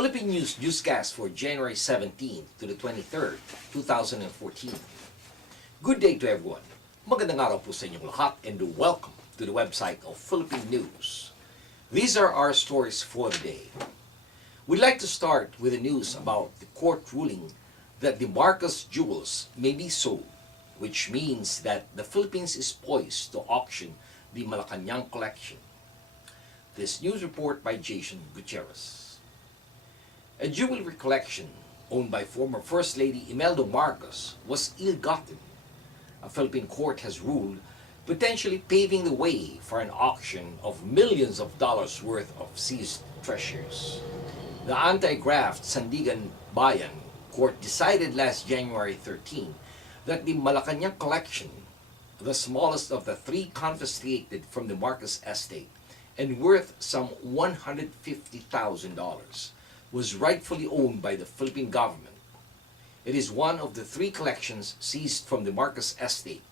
Philippine Newscast for January 17th to the 23rd, 2014. Good day to everyone. Magandang araw po sa inyong lahat and welcome to the website of Philippine News. These are our stories for the day. We'd like to start with the news about the court ruling that the Marcos jewels may be sold, which means that the Philippines is poised to auction the Malacanang collection. This news report by Jason Gutierrez. A jewelry collection owned by former First Lady Imelda Marcos was ill-gotten. A Philippine court has ruled, potentially paving the way for an auction of millions of dollars worth of seized treasures. The anti-graft Sandigan Bayan Court decided last January 13 that the Malacanang collection, the smallest of the three confiscated from the Marcos estate and worth some $150,000, was rightfully owned by the Philippine government. It is one of the three collections seized from the Marcos estate,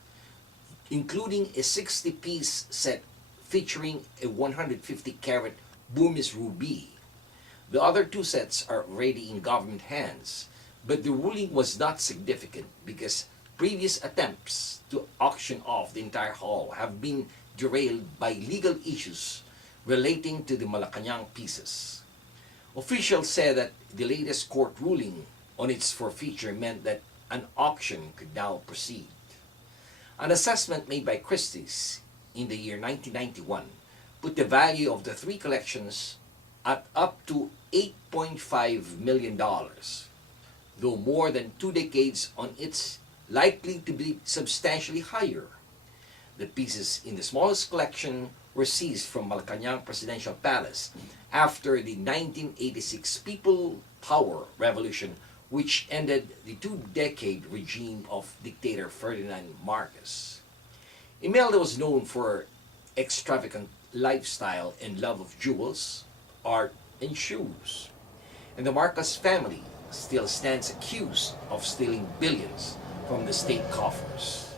including a 60-piece set featuring a 150-carat Burmese ruby. The other two sets are already in government hands, but the ruling was not significant because previous attempts to auction off the entire haul have been derailed by legal issues relating to the Malacanang pieces. Officials said that the latest court ruling on its forfeiture meant that an auction could now proceed. An assessment made by Christie's in the year 1991 put the value of the three collections at up to $8.5 million, though more than 2 decades on, it's likely to be substantially higher. The pieces in the smallest collection were seized from Malacanang Presidential Palace after the 1986 People Power Revolution, which ended the 2-decade regime of dictator Ferdinand Marcos. Imelda was known for extravagant lifestyle and love of jewels, art, and shoes. And the Marcos family still stands accused of stealing billions from the state coffers.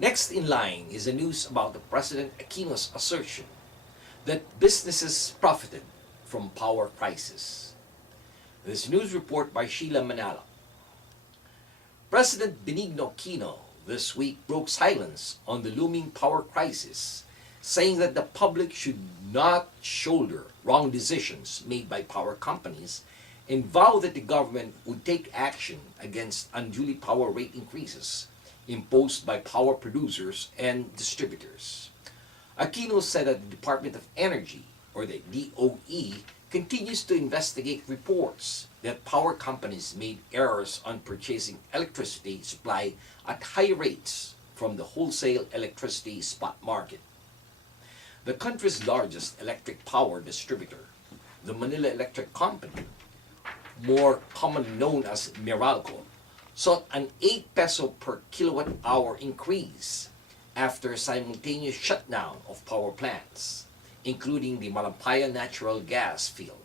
Next in line is the news about the President Aquino's assertion that businesses profited from power crisis. This news report by Sheila Manala. President Benigno Aquino this week broke silence on the looming power crisis, saying that the public should not shoulder wrong decisions made by power companies and vowed that the government would take action against unduly power rate increases imposed by power producers and distributors. Aquino said that the Department of Energy, or the DOE, continues to investigate reports that power companies made errors on purchasing electricity supply at high rates from the wholesale electricity spot market. The country's largest electric power distributor, the Manila Electric Company, more commonly known as Meralco, sought an 8 peso per kilowatt hour increase after a simultaneous shutdown of power plants, including the Malampaya natural gas field.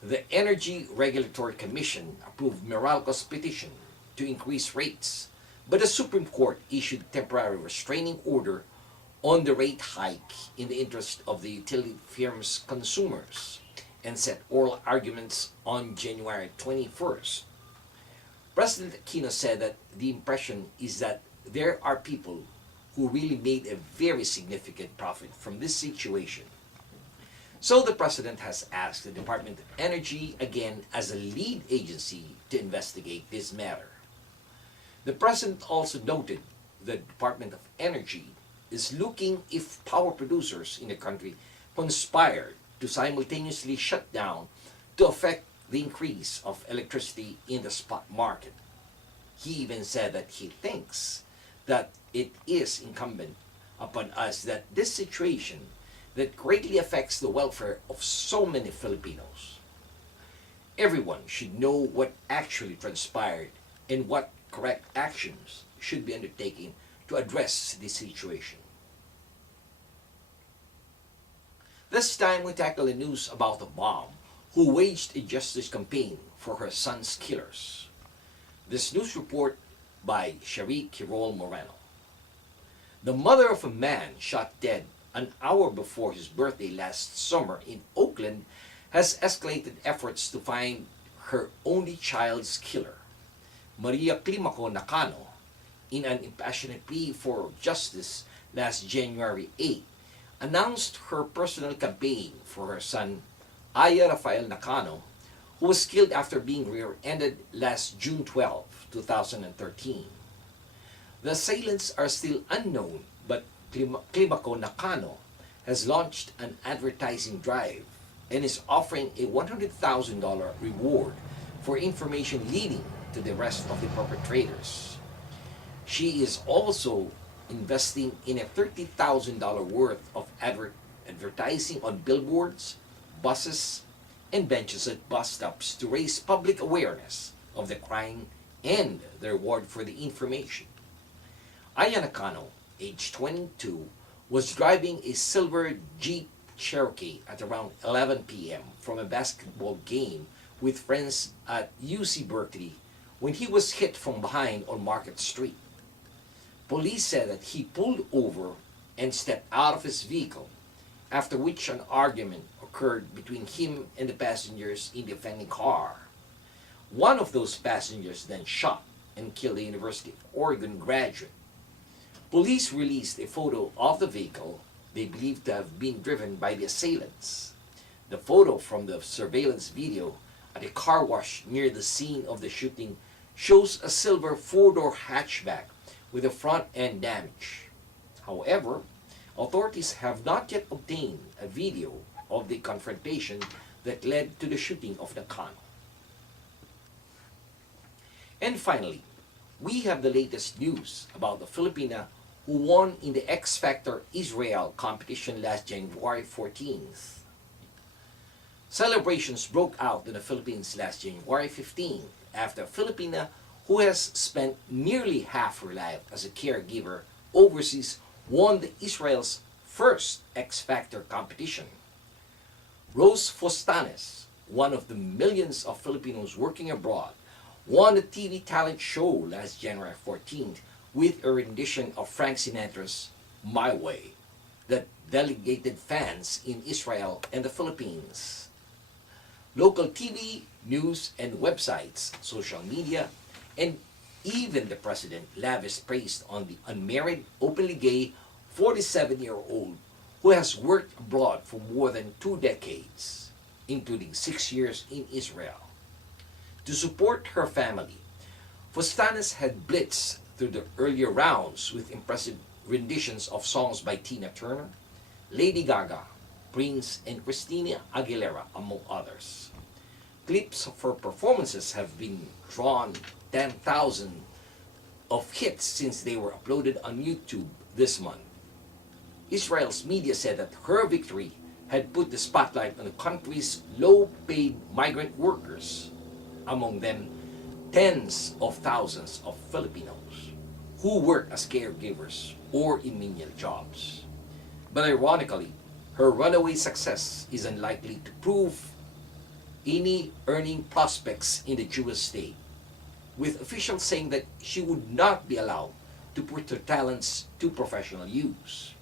The Energy Regulatory Commission approved Meralco's petition to increase rates, but the Supreme Court issued temporary restraining order on the rate hike in the interest of the utility firm's consumers and set oral arguments on January 21st. President Aquino said that the impression is that there are people who really made a very significant profit from this situation. So the President has asked the Department of Energy again as a lead agency to investigate this matter. The President also noted the Department of Energy is looking if power producers in the country conspired to simultaneously shut down to affect the increase of electricity in the spot market. He even said that he thinks that it is incumbent upon us that this situation that greatly affects the welfare of so many Filipinos. Everyone should know what actually transpired and what correct actions should be undertaken to address this situation. This time we tackle the news about a mom who waged a justice campaign for her son's killers. This news report by Sherry Quirol Moreno. The mother of a man shot dead an hour before his birthday last summer in Oakland has escalated efforts to find her only child's killer. Maria Climaco Nakano, in an impassioned plea for justice last January 8, announced her personal campaign for her son, Aya Rafael Nakano, who was killed after being rear-ended last June 12, 2013. The assailants are still unknown, but Climaco Nakano has launched an advertising drive and is offering a $100,000 reward for information leading to the arrest of the perpetrators. She is also investing in a $30,000 worth of advertising on billboards, buses, and benches at bus stops to raise public awareness of the crime and the reward for the information. Aya Nakano, age 22, was driving a silver Jeep Cherokee at around 11 p.m. from a basketball game with friends at UC Berkeley when he was hit from behind on Market Street. Police said that he pulled over and stepped out of his vehicle, after which an argument occurred between him and the passengers in the offending car. One of those passengers then shot and killed the University of Oregon graduate. Police released a photo of the vehicle they believed to have been driven by the assailants. The photo from the surveillance video at a car wash near the scene of the shooting shows a silver four-door hatchback with a front end damage. However, authorities have not yet obtained a video of the confrontation that led to the shooting of Nakano. And finally, we have the latest news about the Filipina who won in the X Factor Israel competition last January 14th. Celebrations broke out in the Philippines last January 15th after a Filipina who has spent nearly half her life as a caregiver overseas won Israel's first X Factor competition. Rose Fostanes, one of the millions of Filipinos working abroad, won the TV talent show last January 14th with a rendition of Frank Sinatra's My Way that delegated fans in Israel and the Philippines. Local TV, news, and websites, social media, and even the president lavished praise on the unmarried, openly gay 47-year-old who has worked abroad for more than 2 decades, including 6 years in Israel. To support her family, Fostanes had blitzed through the earlier rounds with impressive renditions of songs by Tina Turner, Lady Gaga, Prince, and Christina Aguilera, among others. Clips of her performances have been drawn 10,000 of hits since they were uploaded on YouTube this month. Israel's media said that her victory had put the spotlight on the country's low-paid migrant workers, among them tens of thousands of Filipinos who work as caregivers or in menial jobs. But ironically, her runaway success is unlikely to prove any earning prospects in the Jewish state, with officials saying that she would not be allowed to put her talents to professional use.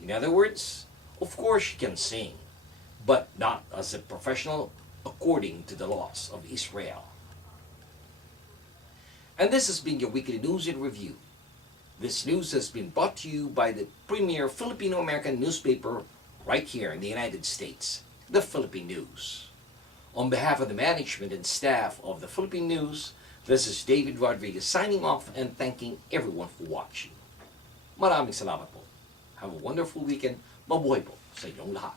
In other words, of course she can sing, but not as a professional according to the laws of Israel. And this has been your weekly news in review. This news has been brought to you by the premier Filipino-American newspaper right here in the United States, the Philippine News. On behalf of the management and staff of the Philippine News, this is David Rodriguez signing off and thanking everyone for watching. Maraming salamat po. Have a wonderful weekend. Mabuhay po sa inyong lahat.